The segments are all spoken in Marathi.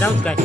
जाऊ काय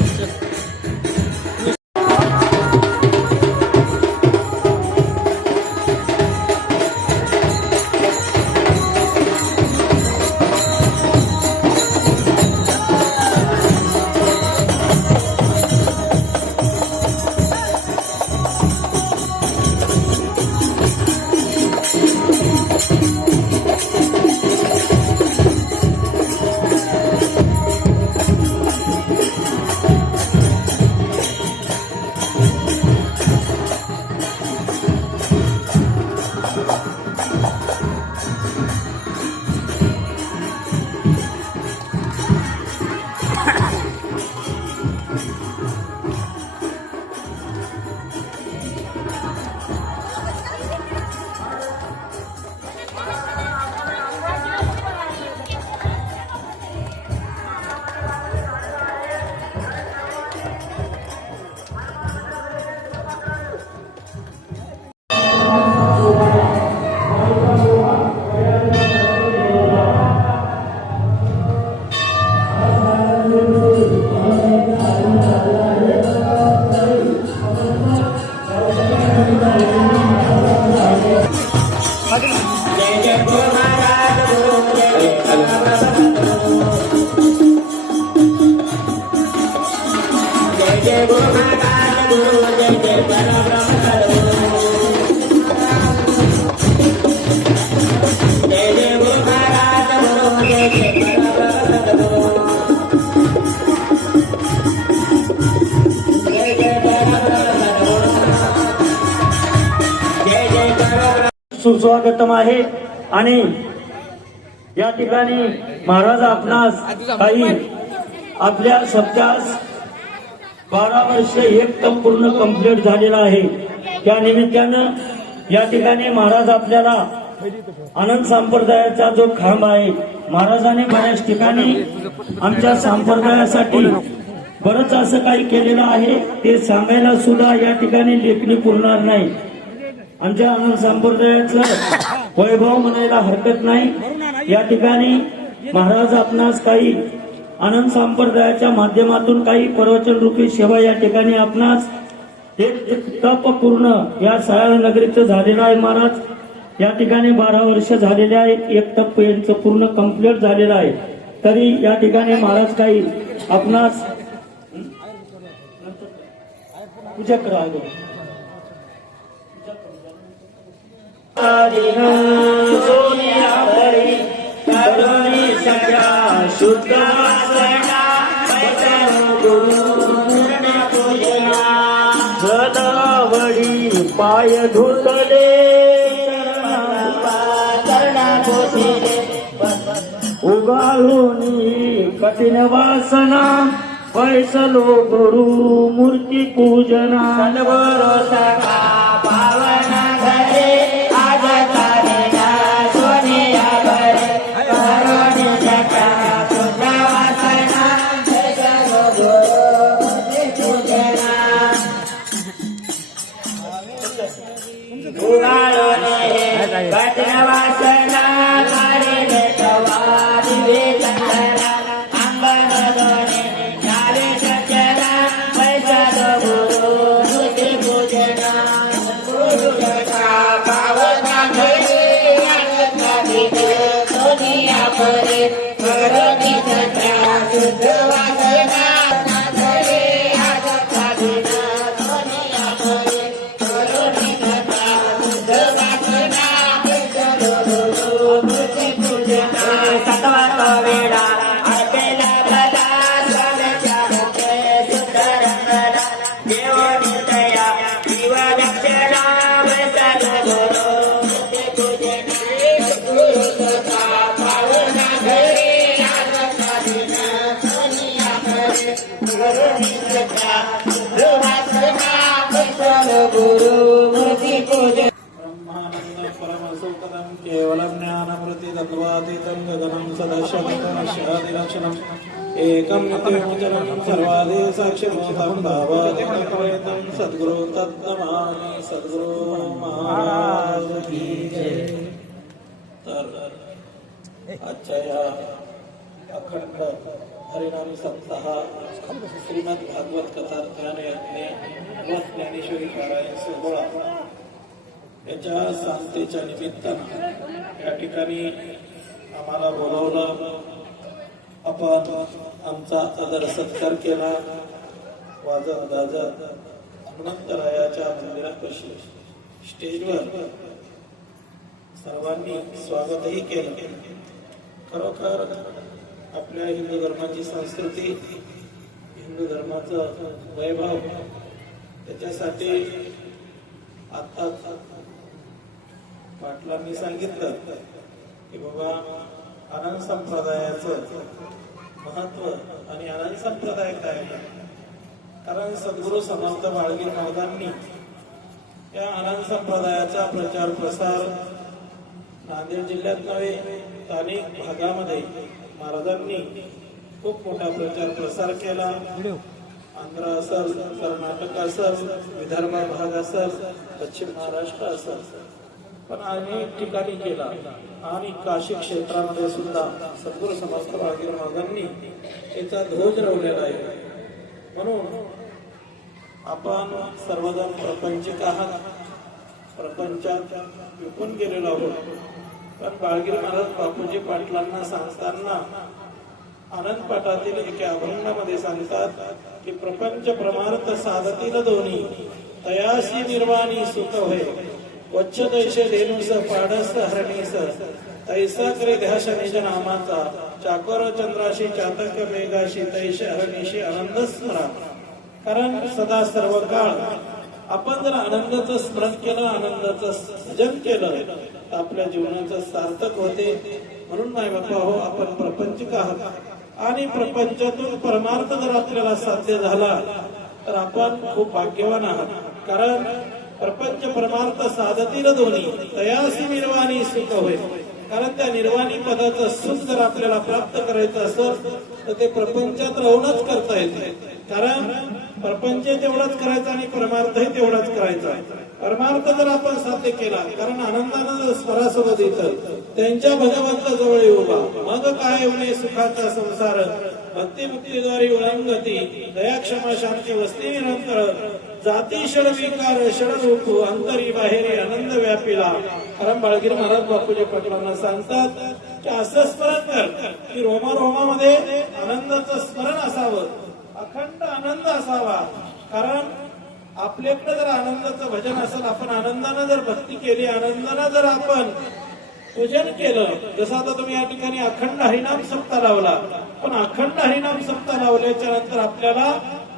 सुस्वागतम आहे आणि या ठिकाणी महाराज आपणास काही आपल्या सत्यास 12 वर्ष एकदम पूर्ण कंप्लीट झालेला आहे। त्या निमित्तानं या ठिकाणी महाराज आपल्याला आनंद संप्रदायाचा जो खांब आहे, महाराजांनी बऱ्याच ठिकाणी आमच्या संप्रदायासाठी बरंच असं काही केलेलं आहे, ते सांगायला सुद्धा या ठिकाणी लेखणी पुरणार नाही। आमच्या आनंद संप्रदायाचं वैभव म्हणायला हरकत नाही। या ठिकाणी महाराज आपणास काही आनंद संप्रदायाच्या माध्यमातून काही प्रवचन रूपी सेवा या ठिकाणी आपणास एक तप पूर्ण या साया नगरीचं झालेलं आहे। महाराज या ठिकाणी 12 वर्ष झालेले आहे, एक तप यांचं पूर्ण कंप्लीट झालेलं आहे। तरी या ठिकाणी महाराज काही आपणास पूजा करा शुद्ध जलावडी पाय धुतले उगाळूनी कठीण वासना पैसलो गुरु मूर्ती पूजना पावना घरे आज तारेना सोनिया घरे करोनी जगा शुद्ध वासना पैसलो गुरु मूर्ती पूजना उगाळूनी कठीण वासना तारे भेटवा दिवे चंदना अंगण दोने नावे सचना पैसलो गुरु मूर्ती पूजना गुरु जगा पावना घरे आज तारेना सोनिया घरे करोनी जगा शुद्ध वासना घरे आज तारेना सोनिया घरे करोनी जगा शुद्ध वासना पैसलो गुरु मूर्ती पूजना सतवात वेळा अर्पेला भला स्वामीच्या मुखे शुद्ध रंगना देव नितया जीव रक्षणा पैसलो गुरु मूर्ती पूजना गुरु सदा पावना घरे आज तारेना सोनिया घरे करोनी जगा शुद्ध वासना पैसलो गुरु मूर्ती पूजना ब्रह्मानंद परमसुखदं केवलं ज्ञानमृतितत्त्वातीतं गगनं सदशतमशादिलक्षणम् एकं नित्यमुचरं सर्वादि साक्षिभूतं भावादिकल्पयितं सद्गुरु तत्नमामि सद्गुरु महाराज की जय। तर आजच्या या अखंड हरिनाम सप्ताह श्रीमद भागवत कथा ज्ञान यज्ञ व ज्ञानेश्वरी पारायण सोहळा याच्या सांगतेच्या निमित्तानं या ठिकाणी आम्हाला बोलवलं. आपण आमचा आदर सत्कार केला. वाजत गाजत हनुमंतरायाच्या मंदिरापाशी स्टेजवर सर्वांनी स्वागतही केलं. खरोखर आपल्या हिंदू धर्माची संस्कृती, हिंदू धर्माचं वैभव, त्याच्यासाठी आता पाटलांनी सांगितलं की बाबा आनंद संप्रदायाचं महत्व आणि आनंद संप्रदाय काय आहे. कारण सद्गुरू समर्थ बाळगीर महाराजांनी या आनंद संप्रदायाचा प्रचार प्रसार नांदेड जिल्ह्यात नव्हे स्थानिक भागामध्ये महाराजांनी खूप मोठा प्रचार प्रसार केला. आंध्र असेल, कर्नाटक असेल, विदर्भ भाग असेल, पश्चिम महाराष्ट्र असेल, पण अनेक ठिकाणी केला. आणि काशी क्षेत्रामध्ये सुद्धा सद्गुरू समर्थ बाळगीर महाराजांनी याचा ध्वज रोवलेला आहे. म्हणून आपण सर्वजण प्रपंचिक आहात, प्रपंचात विकून गेलेलो आहोत. पण बाळगीर महाराज बापूजी पाटलांना सांगताना आनंद पाठातील एका अभंगामध्ये सांगतात की प्रपंच प्रमार्थ साधतील दोन्ही, तयासी निर्वाणी सुख होय, वच्छ दैश धेनुस पाडस हरणीस, तैसा करे ध्यास निज नामाचा, चाकोर चंद्राशी चातक मेघाशी, तैश हरणीशी आनंद स्मरा. कारण सदा सर्व काळ आपण जर आनंदाचं स्मरण केलं, आनंदाचं भजन केलं, तर आपल्या जीवनाचं सार्थक होते. म्हणून माय बापा हो, आपण प्रपंचिक आहात आणि प्रपंचातून परमार्थ जर आपल्याला साध्य झाला तर आपण खूप भाग्यवान आहात. कारण प्रपंच परमार्थ साधतील दोन्ही, तयासी निर्वाणी सुख होय. कारण त्या निर्वाणी पदाचं सुख जर आपल्याला प्राप्त करायचं असेल तर ते प्रपंचात राहूनच करता येते. कारण प्रपंच तेवढाच करायचा आणि परमार्थही तेवढाच करायचा. परमार्थ जर आपण साध्य केला, कारण आनंदानं जर स्वरासोबत येतं, त्यांच्या भगवंता जवळ येऊ बा, मग काय होणे सुखाचा संसार, भक्ती मुक्तीद्वारी उल्लंघती, दया क्षमा शांती वस्ती निरंतर, जाती षड विकार षड रूप, अंतरी बाहेरी आनंद व्यापिला. कारण बाळगीर महाराज बापूजी पाटलांना सांगतात की असं स्मरण कर की रोमारोमामध्ये आनंदाचं स्मरण असावं, अखंड आनंद असावा. कारण आपल्याकडे जर आनंदाचं भजन असेल, आपण आनंदानं जर भक्ती केली, आनंदानं जर आपण पूजन केलं, जसं आता तुम्ही या ठिकाणी अखंड हरिनाम सप्ताह लावला, पण अखंड हरिनाम सप्ताह लावल्याच्या नंतर आपल्याला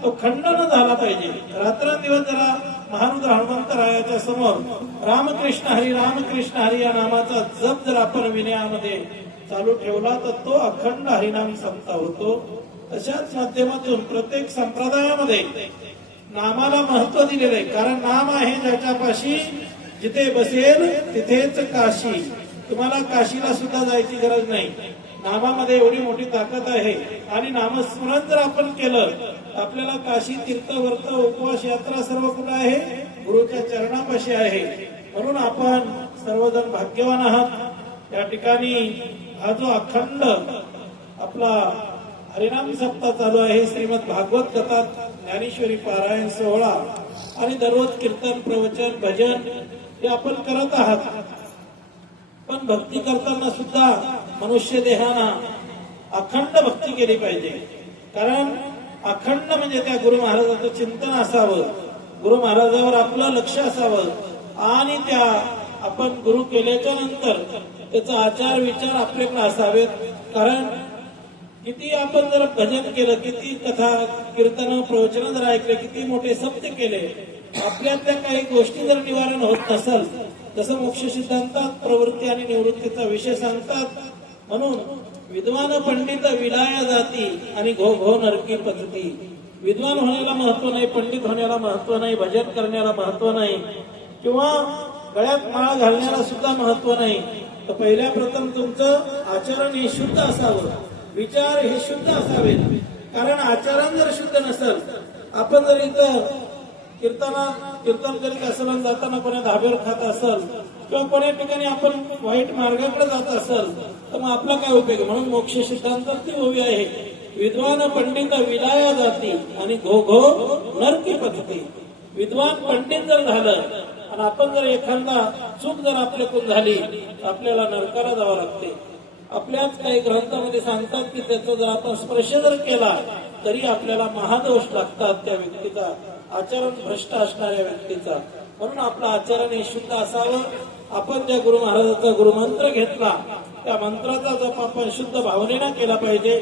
तो खंड न झाला पाहिजे. रात्रंदिवस जरा महारुद्र हनुमंतरायाच्या समोर रामकृष्ण हरी या नामाचा जप जर आपण विनयामध्ये चालू ठेवला तर तो अखंड हरिनाम सप्ताह होतो. तशाच माध्यमातून प्रत्येक संप्रदायामध्ये नामाला महत्व दिलेलं आहे. कारण नाम आहे ज्याच्यापाशी, जिथे बसेल तिथेच काशी. तुम्हाला काशीला सुद्धा जायची गरज नाही. नामामध्ये एवढी मोठी ताकद आहे. आणि नामस्मरण जर आपण केलं, आपल्याला काशी तीर्थ व्रत उपवास यात्रा सर्व कुठे आहे? गुरुच्या चरणापाशी आहे. म्हणून आपण सर्वजण भाग्यवान आहात. या ठिकाणी हा जो अखंड आपला हरिनाम सप्ताह चालू आहे, श्रीमद भागवत कथा ज्ञानेश्वरी पारायण सोहळा, आणि दररोज कीर्तन प्रवचन भजन हे आपण करत आहात. पण भक्ती करताना सुद्धा मनुष्य देहाना अखंड भक्ती केली पाहिजे. कारण अखंड म्हणजे त्या गुरु महाराजांचं चिंतन असावं, गुरु महाराजावर आपलं लक्ष असावं, आणि त्या आपण गुरु केल्याच्या नंतर त्याचा आचार विचार आपल्याकडे असावेत. कारण किती आपण जर भजन केलं, किती कथा कीर्तन प्रवचन जर ऐकले, किती मोठे सत्य केले, आपल्यातल्या काही गोष्टी जर निवारण होत नसेल, जसं मोक्ष सिद्धांतात प्रवृत्ती आणि निवृत्तीचा विषय सांगतात. म्हणून विद्वान पंडित विलाया जाती आणि घो घो नरकी पद्धती. विद्वान होण्याला महत्व नाही, पंडित होण्याला महत्व नाही, भजन करण्याला महत्व नाही, किंवा गळ्यात माळा घालण्याला सुद्धा महत्व नाही. तर पहिल्या प्रथम तुमचं आचरण हे शुद्ध असावं, विचार हे शुद्ध असावेत. कारण आचरण जर शुद्ध नसेल, आपण जर इथं कीर्तन करीत असेल आणि जाताना कोणा धाब्यावर खात असेल किंवा कोणा ठिकाणी आपण वाईट मार्गाकडे जात असेल तर मग आपला काय उपयोग? म्हणून मोक्ष सिद्धांतात ती ओवी आहे विद्वान पंडित विलाया जाती आणि घो घो नरकी पथती. विद्वान पंडित जर झालं आणि आपण जर एखादा चूक जर आपल्याकडून झाली तर आपल्याला नरकाला जावं लागते. आपल्याच काही ग्रंथामध्ये सांगतात की त्याचा जर आपण स्पर्श जर केला तरी आपल्याला महादोष लागतात त्या व्यक्तीचा, आचरण भ्रष्ट असणाऱ्या व्यक्तीचा. म्हणून आपलं आचरण हे शुद्ध असावं. आपण ज्या गुरु महाराजांचा गुरुमंत्र घेतला त्या मंत्राचा जप आपण शुद्ध भावनेनं केला पाहिजे.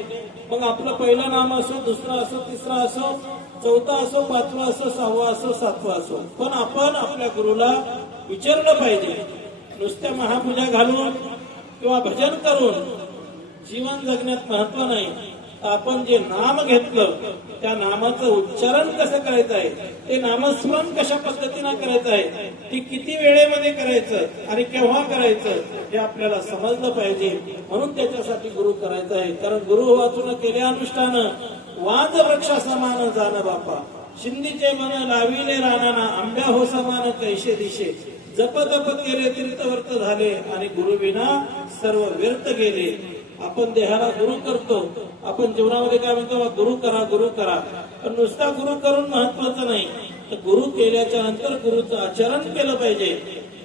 मग आपलं पहिलं नाम असो, दुसरं असो, तिसरा असो, चौथा असो, पाचवा असो, सहावा असो, सातवा असो, पण आपण आपल्या गुरुला विचारलं पाहिजे. नुसत्या महापूजा घालून किंवा भजन करून जीवन जगण्यात महत्व नाही. आपण जे नाम घेतलं त्या नामाचं उच्चारण कसं करायचं आहे, ते नामस्मरण कशा पद्धतीनं करायचं आहे, ती किती वेळेमध्ये करायचं आणि केव्हा करायचं हे आपल्याला समजलं पाहिजे. म्हणून त्याच्यासाठी गुरु करायचा आहे. कारण गुरु वाचून केले अनुष्ठान वाज वृक्षा समान जाण बापा. शिंदीचे मन लाविले रानाना आंब्या हो समान कैसे दिशे. जप तप केले तीर्थवर्त झाले आणि गुरु विना सर्व व्यर्थ गेले. आपण देहाला गुरु करतो. आपण जीवनामध्ये काय म्हणतो, गुरु करा गुरु करा, पण नुसता गुरु करून महत्वाचं नाही, तर गुरु केल्याच्या नंतर गुरुचं आचरण केलं पाहिजे.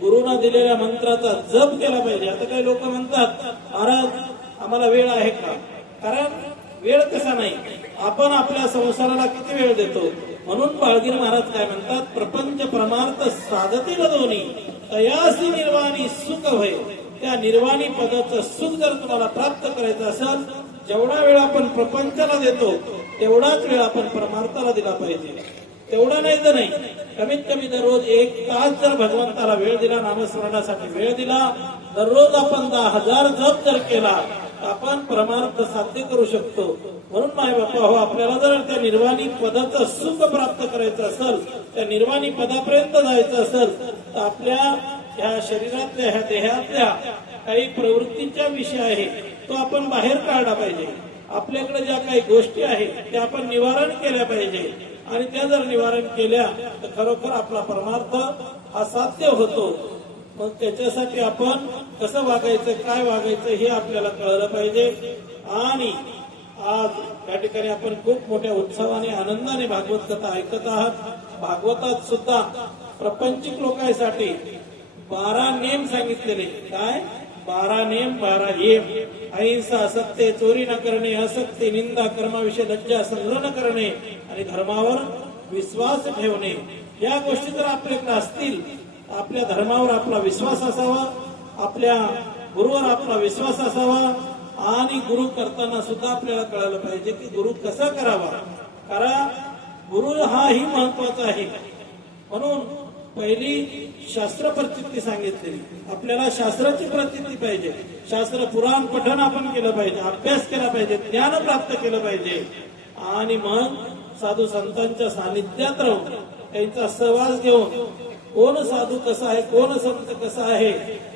गुरुना दिलेल्या मंत्राचा जप केला पाहिजे. आता काही लोक म्हणतात महाराज आम्हाला वेळ आहे का? कारण वेळ कसा नाही, आपण आपल्या संसाराला किती वेळ देतो. म्हणून बाळगीर महाराज काय म्हणतात, प्रपंच परमार्थ साधतील दोन्ही तयासी निर्वाणी सुख भय. त्या निर्वाणी पदाचं सुख जर तुम्हाला प्राप्त करायचं असेल, जेवढा वेळ आपण प्रपंचाला देतो तेवढाच वेळ आपण परमार्थाला दिला पाहिजे. तेवढा नाही तर नाही, कमीत कमी दररोज 1 तास जर भगवंताला वेळ दिला, नामस्मरणासाठी वेळ दिला, दररोज आपण 10,000 जप जर केला आपण परमार्थ साध्य करू शकतो. म्हणून माय बापा हो, आपल्याला जर त्या निर्वाणी पदाचं सुख प्राप्त करायचं असेल, त्या निर्वाणी पदापर्यंत जायचं असेल, तर आपल्या ह्या शरीरातल्या ह्या देहातल्या काही प्रवृत्तीचा विषय आहे तो आपण बाहेर काढला पाहिजे. आपल्याकडे ज्या काही गोष्टी आहेत त्या आपण निवारण केल्या पाहिजे. आणि त्या जर निवारण केल्या तर खरोखर आपला परमार्थ हा साध्य होतो. मग त्याच्यासाठी आपण कसं वागायचं, काय वागायचं हे आपल्याला कळलं पाहिजे. आणि आज या ठिकाणी आपण खूप मोठ्या उत्सवाने आनंदाने भागवत कथा ऐकत आहात. भागवतात सुद्धा प्रपंचिक लोकांसाठी 12 नेम सांगितलेले. काय 12 नेम, 12 येम. अहिंसा, सत्य, चोरी न करणे, असत्य, निंदा, कर्माविषयी लज्जा, संग्रह न करणे आणि धर्मावर विश्वास ठेवणे. या गोष्टी जर आपल्याकडे असतील, आपल्या धर्मावर आपला विश्वास असावा, आपल्या गुरुवर आपला विश्वास असावा. आणि गुरु करताना सुद्धा आपल्याला कळायला पाहिजे की गुरु कसा करावा. कारण गुरु हा ही महत्वाचा आहे. म्हणून पहिली शास्त्र प्रचिती सांगितलेली. आपल्याला शास्त्राची प्रचिती पाहिजे. शास्त्र पुराण पठण आपण केलं पाहिजे, अभ्यास केला पाहिजे, ज्ञान प्राप्त केलं पाहिजे. आणि मग साधू संतांच्या सानिध्यात राहून त्यांचा सहवास घेऊन कोण साधू कसा आहे, कोण संत कसा आहे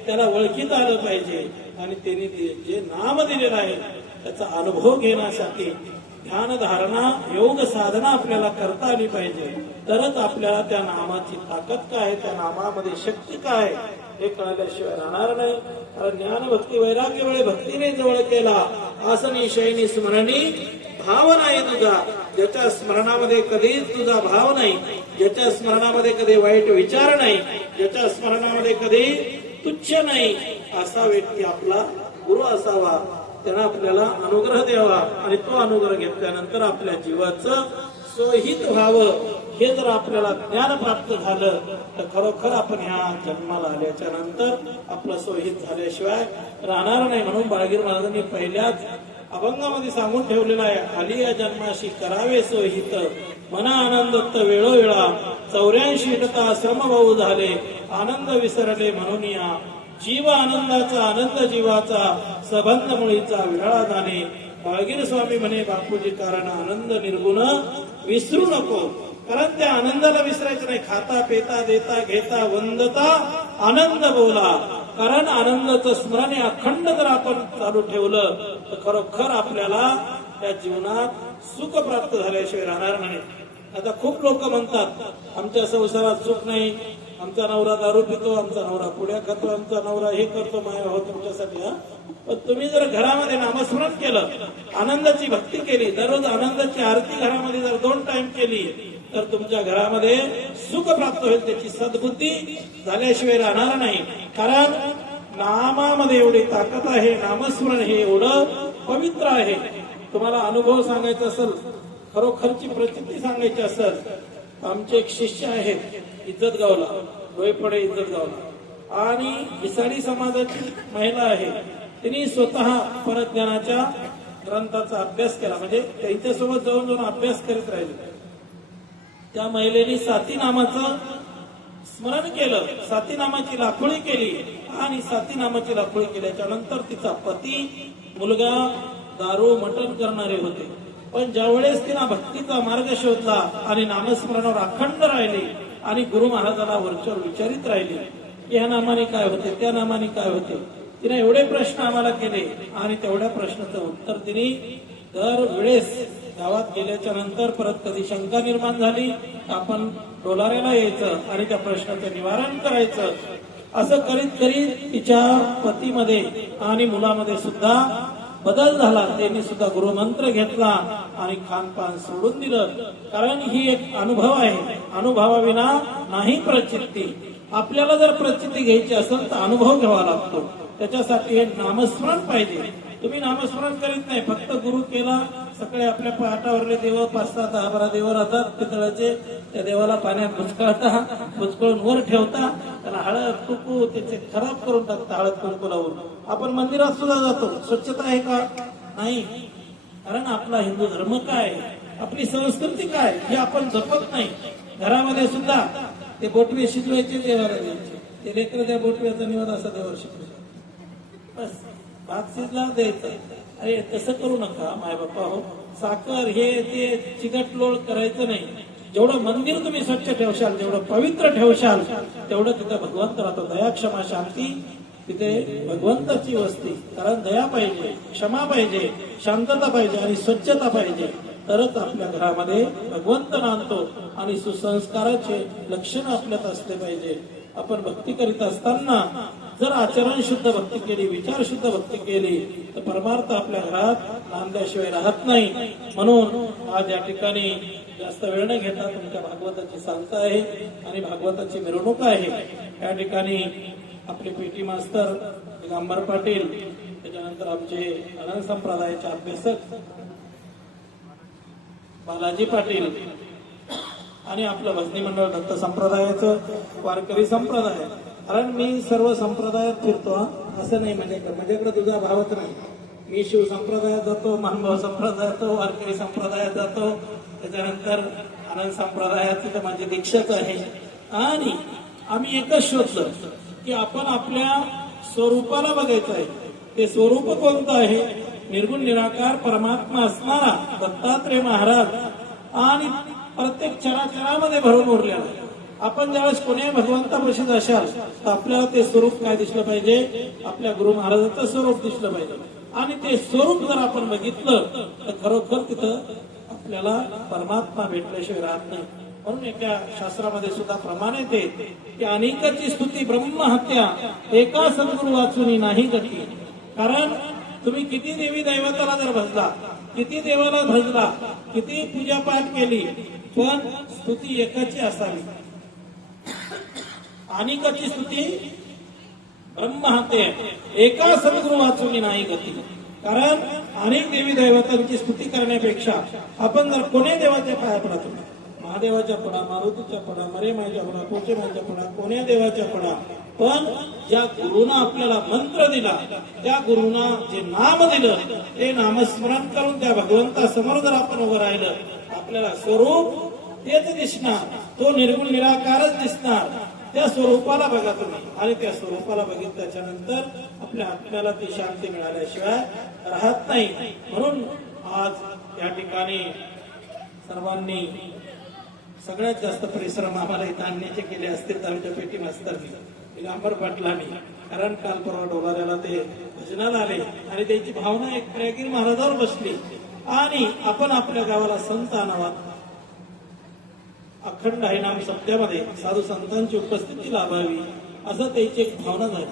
त्याला ओळखीत आलं पाहिजे. आणि त्यांनी जे नाम दिलेलं आहे त्याचा अनुभव घेण्यासाठी ध्यान धारणा योग साधना आपल्याला करता आली पाहिजे. तरच आपल्याला त्या नामाची ताकद काय आहे, त्या नामामध्ये शक्ती काय आहे हे कळल्याशिवाय राहणार नाही. कारण ज्ञान भक्ती वैराग्य वेळे भक्तीने जवळ केला, आसनी शयनी स्मरणी भाव नाही तुझा. ज्याच्या स्मरणामध्ये कधीच तुझा भाव नाही, ज्याच्या स्मरणामध्ये कधी वाईट विचार नाही, ज्याच्या स्मरणामध्ये कधी तुच्छ नाही, असा व्यक्ती आपला गुरु असावा. त्यांना आपल्याला अनुग्रह द्यावा आणि तो अनुग्रह घेतल्यानंतर आपल्या जीवाचं सोहित व्हावं. हे जर आपल्याला ज्ञान प्राप्त झालं तर खरोखर आपण ह्या जन्माला आल्याच्या नंतर आपलं सोहित झाल्याशिवाय राहणार नाही. म्हणून बाळगीर महाराजांनी पहिल्याच अभंगामध्ये सांगून ठेवलेला आहे, आली या जन्माशी करावे सोहित, मना आनंदत्त वेळोवेळा, 84 श्रम भाऊ झाले, आनंद विसरले म्हणून या जीव आनंदाचा, आनंद जीवाचा, सबंध मुळीचा विरळा जाणे. बाळगीर स्वामी म्हणे बापूजी, कारण आनंद निर्गुण विसरू नको. कारण त्या आनंदाला विसरायचं नाही. खाता पेता देता घेता वंदता आनंद बोला. कारण आनंदाचं स्मरण हे अखंड जर आपण चालू ठेवलं तर खरोखर आपल्याला त्या जीवनात सुख प्राप्त झाल्याशिवाय राहणार नाही. आता खूप लोक म्हणतात आमच्या संसारात सुख नाही, आमचा नवरा दारू पितो, आमचा नवरा पुड्या खातो, आमचा नवरा हे करतो. माया हो तुमच्यासाठी पण तुम्ही जर घरामध्ये नामस्मरण केलं, आनंदाची भक्ती केली, दररोज आनंदाची आरती घरामध्ये जर 2 टाइम केली, तर तुमच्या घरामध्ये सुख प्राप्त होईल. त्याची सद्बुद्धी झाल्याशिवाय राहणार नाही. कारण नामामध्ये एवढी ताकद आहे, नामस्मरण हे एवढं पवित्र आहे. तुम्हाला अनुभव सांगायचा असेल, खरोखरची प्रचिती सांगायची असेल, आमचे एक शिष्य आहेत इज्जतगावला, डोईफळे इज्जतगावला, आणि इसाडी समाजाची महिला आहे. तिने स्वतः परज्ञानाच्या ग्रंथाचा अभ्यास केला, म्हणजे त्यांच्यासोबत जाऊन जाऊन अभ्यास करत राहिले. त्या महिलेने साती नामाचं स्मरण केलं, साती नामाची लाखोळी केली, आणि साती नामाची लाखोळी केल्याच्या नंतर तिचा पती, मुलगा दारू मटण करणारे होते. पण ज्यावेळेस तिनं भक्तीचा मार्ग शोधला आणि नामस्मरणावर अखंड राहिली आणि गुरु महाराजाला वरच्यावर विचारित राहिली की ह्या नामाने काय होते, त्या नामाने काय होते, तिने एवढे प्रश्न आम्हाला केले, आणि तेवढ्या प्रश्नाचं उत्तर तिने दरवेळेस गावात गेल्याच्या नंतर परत कधी शंका निर्माण झाली, आपण डोलाऱ्याला यायचं आणि त्या प्रश्नाचं निवारण करायचं. असं करीत करीत तिच्या पतीमध्ये आणि मुलामध्ये सुद्धा बदल झाला. त्यांनी सुद्धा गुरुमंत्र घेतला आणि खानपान सोडून दिलं. कारण ही एक अनुभव आहे, अनुभवाविना नाही प्रचिती. आपल्याला जर प्रचिती घ्यायची असेल तर अनुभव घ्यावा लागतो. त्याच्यासाठी हे नामस्मरण पाहिजे. तुम्ही नामस्मरण करीत नाही, फक्त गुरु केला, सगळे आपल्या पाटावरले देव 5-6, 10-12 देव राहतात पितळाचे, त्या देवाला पाण्यात बुचकळता, बुचकळून वर ठेवता, त्याला हळद कुंकू त्याचे खराब करून टाकता, हळद कुंकू लावून. आपण मंदिरात सुद्धा जातो, स्वच्छता आहे का? नाही. कारण आपला हिंदू धर्म काय, आपली संस्कृती काय हे आपण जपत नाही. घरामध्ये सुद्धा ते बोटवे शिजवायचे, देवाला द्यायचे, ते लेकर त्या बोटव्याचा निवाद असा देवाला शिकवायचा, बस भात शिजला द्यायचं. अरे तसं करू नका माय बाप्पा हो. साखर हे ते चिकट लोळ करायचं नाही. जेवढं मंदिर तुम्ही स्वच्छ ठेवशाल, जेवढं पवित्र ठेवशाल, तेवढं तिथं भगवंत राहतो. दया क्षमा शांती, तिथे भगवंताची वस्ती. कारण दया पाहिजे, क्षमा पाहिजे, शांतता पाहिजे आणि स्वच्छता पाहिजे, तरच आपल्या घरामध्ये भगवंत नांदतो. आणि सुसंस्काराचे लक्षण आपल्यात असले पाहिजे. आपण भक्ती करीत असताना जर आचरण शुद्ध भक्ती केली, विचार शुद्ध भक्ती केली, तर परमार्थ आपल्या घरात नांदल्याशिवाय राहत नाही. म्हणून आज या ठिकाणी जास्त वेळ न घेता तुमच्या भागवताची सांगता आहे आणि भागवताची मिरवणूक आहे. या ठिकाणी आपले पेटी मास्तर दिगंबर पाटील, त्याच्यानंतर आमचे अनंत संप्रदायाचे अभ्यासक बालाजी पाटील, आणि आपलं भजनी मंडळ दत्त संप्रदायाचं, वारकरी संप्रदाय. कारण मी सर्व संप्रदायात फिरतो, असं नाही माझ्याकडे तुझा भावच नाही. मी शिव संप्रदायात जातो, महानुभाव संप्रदायात जातो, वारकरी संप्रदायात जातो, त्याच्यानंतर आनंद संप्रदायाची तर माझी दीक्षाच आहे. आणि आम्ही एकच शोधलं की आपण आपल्या स्वरूपाला बघायचं आहे. ते स्वरूप कोणतं आहे? निर्गुण निराकार परमात्मा असणारा दत्तात्रय महाराज, आणि प्रत्येक चराचरामध्ये भरून उरलेला आहे. आपण ज्यावेळेस कोणी भगवंतापाशी जाशाल तर आपल्याला ते स्वरूप काय दिसलं पाहिजे? आपल्या गुरु महाराजाचं स्वरूप दिसलं पाहिजे. आणि ते स्वरूप जर आपण बघितलं तर खरोखर तिथं आपल्याला परमात्मा भेटल्याशिवाय राहत नाही. म्हणून एका शास्त्रामध्ये सुद्धा प्रमाण येते की अनेकाची स्तुती ब्रह्महत्या, एका सद्गुरु वाचून नाही गती. कारण तुम्ही किती देवी दैवताला जर भजला, किती देवाला भजला, किती पूजापाठ केली, पण स्तुती एकाची असावी. अनेकाची स्तुती ब्रह्महत्या, एका सद्गुरु वाचून नाही गती. कारण अनेक देवी दैवतांची स्तुती करण्यापेक्षा आपण जर कोण्या देवाच्या पाया पडा, तुम्ही महादेवाच्या पडा, मारुतीच्या पडा, मरेमाच्या पडा, कोचेमाच्या पडा, कोण्या देवाच्या पडा, पण ज्या गुरुना आपल्याला मंत्र दिला, त्या गुरुना जे नाम दिलं, ते नामस्मरण करून त्या भगवंतासमोर जर आपण उभं राहिलं, आपल्याला स्वरूप तेच दिसणार, तो निर्गुण निराकारच दिसणार. त्या स्वरूपाला बघा तुम्ही, आणि त्या स्वरूपाला बघितल्याच्या नंतर आपल्या आत्म्याला ती शांती मिळाल्याशिवाय राहत नाही. म्हणून आज या ठिकाणी सर्वांनी सगळ्यात जास्त परिश्रम आम्हाला इथं आणण्याचे केले असतील तर आमच्या पेटी मास्तरनी, दिगंबर पाटलांनी. कारण काल परवा डोलाऱ्याला ते भजनाला आले आणि त्यांची भावना एक प्रयागीर महाराजावर बसली, आणि आपण आपल्या गावाला संत आणावा, अखंड हरिनाम सप्त्यामध्ये साधू संतांची उपस्थिती लाभावी, असं त्याची एक भावना झाली.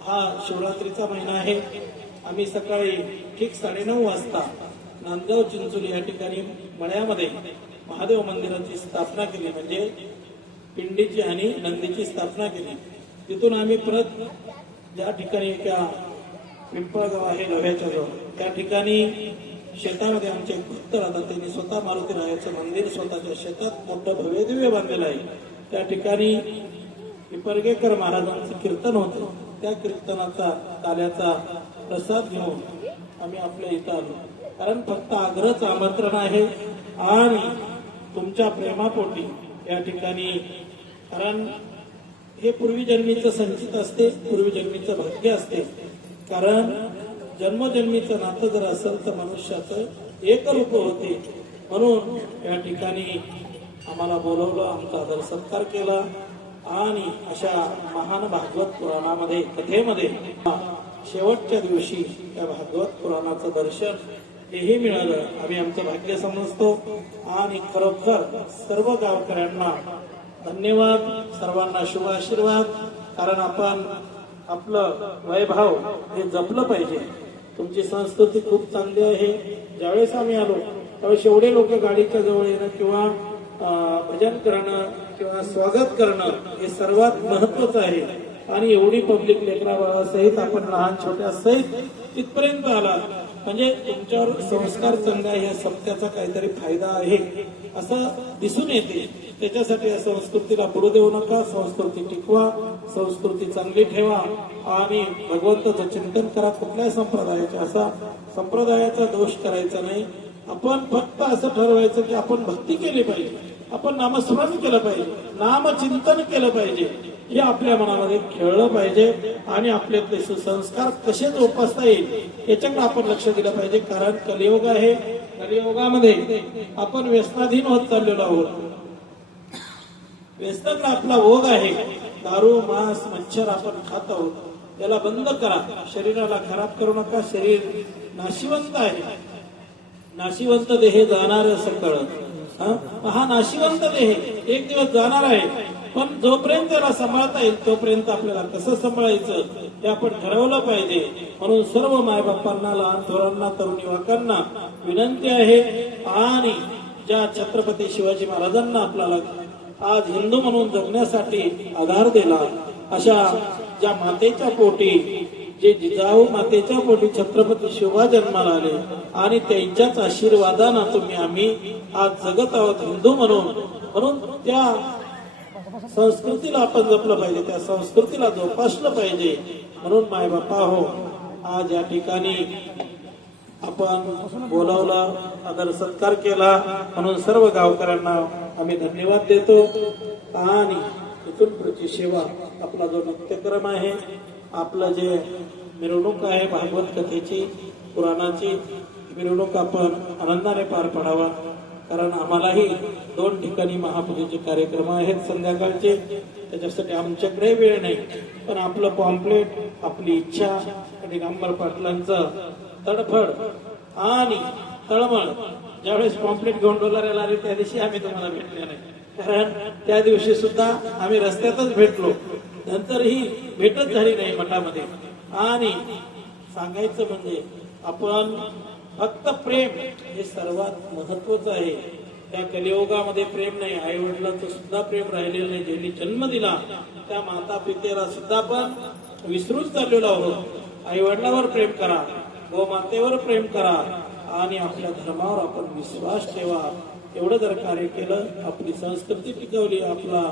हा शिवरात्रीचा महिना आहे, आम्ही सकाळी ठीक 9:30 वाजता नांदगाव चिंचोली या ठिकाणी मळ्यामध्ये महादेव मंदिराची स्थापना केली, म्हणजे पिंडीची आणि नंदीची स्थापना केली. तिथून आम्ही परत ज्या ठिकाणी एका पिंपळगाव आहे लोह्याच्या जवळ, त्या ठिकाणी शेतामध्ये आमचे एक भक्त राहतात. त्यांनी स्वतः मारुती रायाचं मंदिर स्वतःच्या शेतात मोठं भव्य दिव्य बांधलेलं आहे. त्या ठिकाणी पिपरगेकर महाराजांचं कीर्तन होतं. त्या कीर्तनाचा ताल्याचा प्रसाद घेऊन आम्ही आपल्या इथं आलो. कारण फक्त आग्रहच आमंत्रण आहे आणि तुमच्या प्रेमापोटी या ठिकाणी, कारण हे पूर्वीजन्मीचं संचित असते, पूर्वीजन्मीचं भाग्य असते. कारण जन्मजन्मीचं नातं जर असेल तर मनुष्याचं एक रूप होते. म्हणून या ठिकाणी आम्हाला बोलवलं, आमचा आदर सत्कार केला आणि अशा महान भागवत पुराणामध्ये कथेमध्ये शेवटच्या दिवशी या भागवत पुराणाचं दर्शन हेही मिळालं. आम्ही आमचं भाग्य समजतो आणि खरोखर सर्व गावकऱ्यांना धन्यवाद, सर्वांना शुभ आशीर्वाद. कारण आपण आपलं वैभव हे जपलं पाहिजे. तुमची संस्कृती खूप चांगली आहे. ज्यावेळेस आम्ही आलो त्यावेळेस एवढे लोक गाडीच्या जवळ येणं किंवा भजन करणं किंवा स्वागत करणं हे सर्वात महत्वाचं आहे. आणि एवढी पब्लिक लेकरा बाळासहित आपण लहान छोट्या सहित तिथपर्यंत आला म्हणजे तुमच्यावर संस्कार चांगला आहे, या सत्याचा काहीतरी फायदा आहे असं दिसून येते. त्याच्यासाठी या संस्कृतीला बुडू देऊ नका. संस्कृती टिकवा, संस्कृती चांगली ठेवा आणि भगवंताचं चिंतन करा. कुठल्याही संप्रदायाच्या असा संप्रदायाचा दोष करायचा नाही. आपण फक्त असं ठरवायचं की आपण भक्ती केली पाहिजे, आपण नामस्मरण केलं पाहिजे, नामचिंतन केलं पाहिजे, हे आपल्या मनामध्ये खेळलं पाहिजे आणि आपले सुसंस्कार कसे जोपासता येईल याच्याकडे आपण लक्ष दिलं पाहिजे. कारण कलियुग आहे. कलियुगामध्ये आपण व्यसनाधीन होत चाललेलो आहोत. व्यसनाचा आपला ओघ आहे. दारू, मांस, मच्छर आपण खात आहोत. त्याला बंद करा. शरीराला खराब करू नका. शरीर नाशिवंत आहे. नाशिवंत देह जाणार सकळ. हा नाशिवंत देह एक दिवस जाणार आहे. पण जोपर्यंत त्याला सांभाळता येईल तोपर्यंत आपल्याला कसं सांभाळायचं हे आपण ठरवलं पाहिजे. म्हणून सर्व मायबापांना, लहान थोरांना, तरुण युवकांना विनंती आहे. आणि ज्या छत्रपती शिवाजी महाराजांना आपल्याला आज हिंदू म्हणून जगण्यासाठी आधार दिला, अशा ज्या मातेच्या पोटी, जे जिजाऊ मातेच्या पोटी छत्रपती शिवबा जन्माला आले आणि त्यांच्याच आशीर्वादानं तुम्ही आम्ही आज जगत आहोत हिंदू म्हणून. म्हणून त्या संस्कृतीला आपण जपलं पाहिजे, त्या संस्कृतीला जोपासलं पाहिजे. म्हणून मायबापा हो, आज या ठिकाणी आपण बोलावलं, आदर सत्कार केला. म्हणून सर्व गावकऱ्यांना आम्ही धन्यवाद देतो. आणि इथून पुढची सेवा, आपला जो नृत्यक्रम आहे, आपलं जे मिरवणूक आहे भागवत कथेची, पुराणाची मिरवणूक आपण आनंदाने पार पाडावा. कारण आम्हालाही 2 ठिकाणी महापूजेचे कार्यक्रम आहेत संध्याकाळचे. त्याच्यासाठी आमच्याकडे वेळ नाही. पण आपलं पॉम्पलेट, आपली इच्छा आणि दिगंबर पाटलांचं तडफड आणि तळमळ, ज्यावेळेस पॉम्पलेट घेऊन डोलाऱ्याला आले त्या दिवशी आम्ही तुम्हाला भेटले नाही. कारण त्या दिवशी सुद्धा आम्ही रस्त्यातच भेटलो. नंतरही भेटच झाली नाही मठामध्ये. आणि सांगायचं म्हणजे आपण फक्त प्रेम हे सर्वात महत्वाचं आहे. त्या कलियुगामध्ये प्रेम नाही. आई वडिलांचं सुद्धा प्रेम राहिलेलं नाही. ज्यांनी जन्म दिला त्या माता पितेला सुद्धा आपण विसरून चाललेलो आहोत. आई वडिलांवर प्रेम करा, गोमातेवर प्रेम करा आणि आपल्या धर्मावर आपण विश्वास ठेवा. एवढं जर कार्य केलं, आपली संस्कृती टिकवली, आपला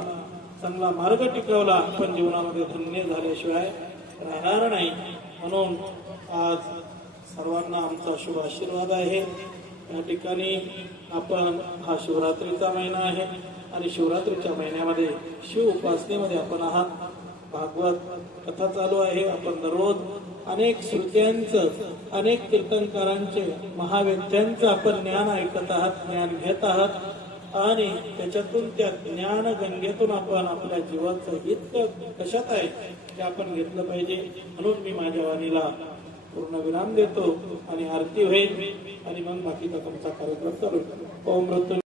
चांगला मार्ग टिकवला, आपण जीवनामध्ये धन्य झाल्याशिवाय राहणार नाही. म्हणून आज सर्वांना आमचा शुभ आशीर्वाद आहे. या ठिकाणी आपण हा शिवरात्रीचा महिना आहे आणि शिवरात्रीच्या महिन्यामध्ये शिव उपासनेमध्ये आपण आहात. भागवत कथा चालू आहे. आपण दररोज अनेक श्रुत्यांचं, अनेक कीर्तनकारांचे, महावेद्यांचं आपण ज्ञान ऐकत आहात, ज्ञान घेत आहात आणि त्याच्यातून त्या ज्ञान गंगेतून आपण आपल्या जीवाचं हित कशात आहे ते आपण घेतलं पाहिजे. म्हणून मी माझ्या वाणीला पूर्ण विराम देतो आणि आरती होईल आणि मग बाकीचा तुमचा कार्यक्रम चालू. ओम मृत्यू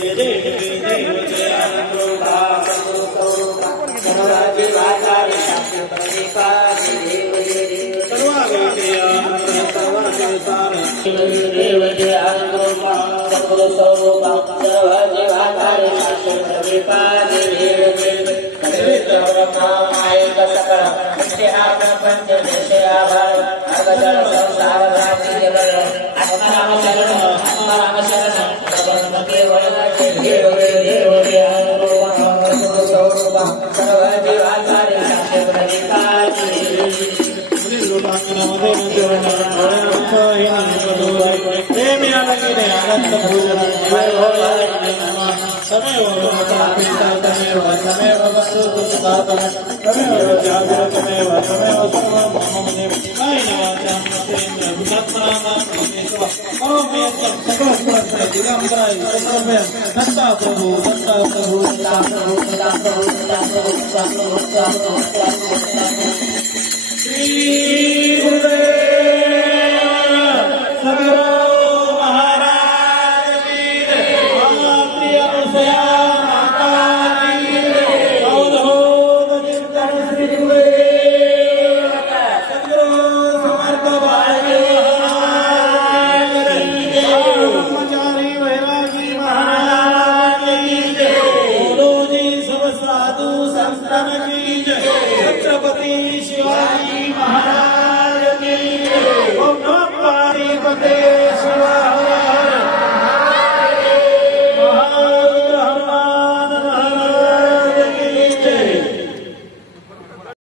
जय जय देव जय आनंद रूपा सद्गुरु स्वरूपा सर्वाजी वाचारी शास्त्र प्रतिपा सर्वागते आनंद सर्वाजी सार देव जय आनंद रूपा सद्गुरु स्वरूपा सर्वाजी वाचारी शास्त्र प्रतिपा प्रभु